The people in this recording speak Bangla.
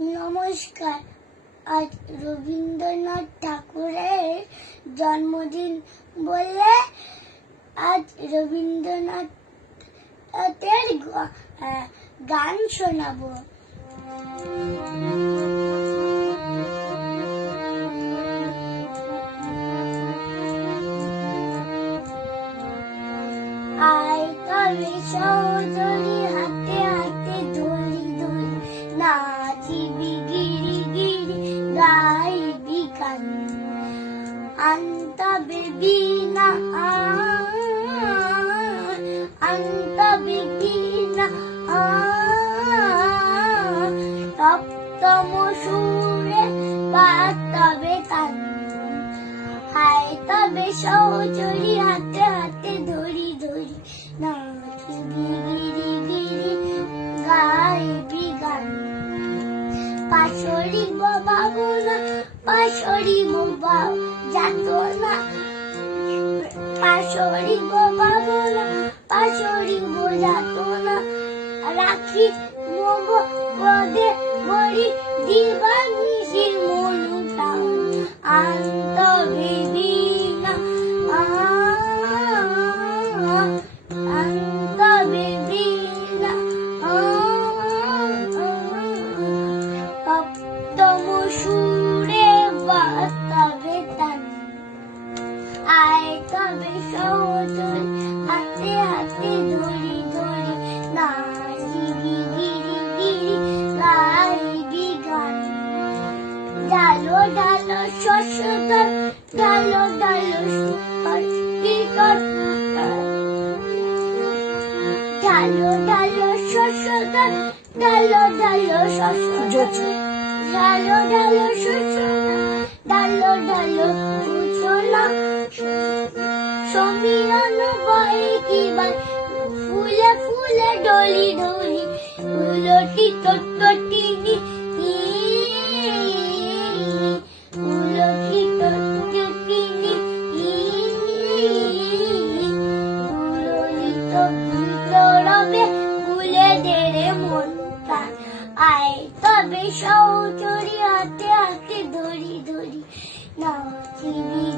নমস্কার। আজ রবীন্দ্রনাথ ঠাকুরের জন্মদিন বলে আজ রবীন্দ্রনাথের গান শোনাবো। আয় তবে সহজরি হাতে নাচিবি গিরি গিরি গাইবি গান আন্তবে বিনা আন্তবে বিনা সপ্তম সুরে বাতবে তান। হায় তবে সহচরি হাতে হাতে ধরি ধরি নাচিবি পাশরি বাবু না পাশরি বাবা যাত না। পাশরি বাবু না পাশরি যাত না। রাখি মোব পদে আয় তবে সহজল হাতে হাতে ধরি ধরি নাচিবি গিরি গিরি গাইবি গান। ডালো ডালো শস্যদল ডালো ডালো সুপার বিকট ডালো ডালো শস্যদল ডালো ডালো শস্য ডালো ডালো শস্য ডালো ডালো সূচনা সমীরণ বয়ে কিবার ফুলে ফুলে ডলি ডলি উলটি তত্তটিনি উলটি তত্তটিনি উললিত রবে ফুলে দেরে মনটা। আয় তবে সৌচরি হাতে হাতে ধরি ধরি নাচিবি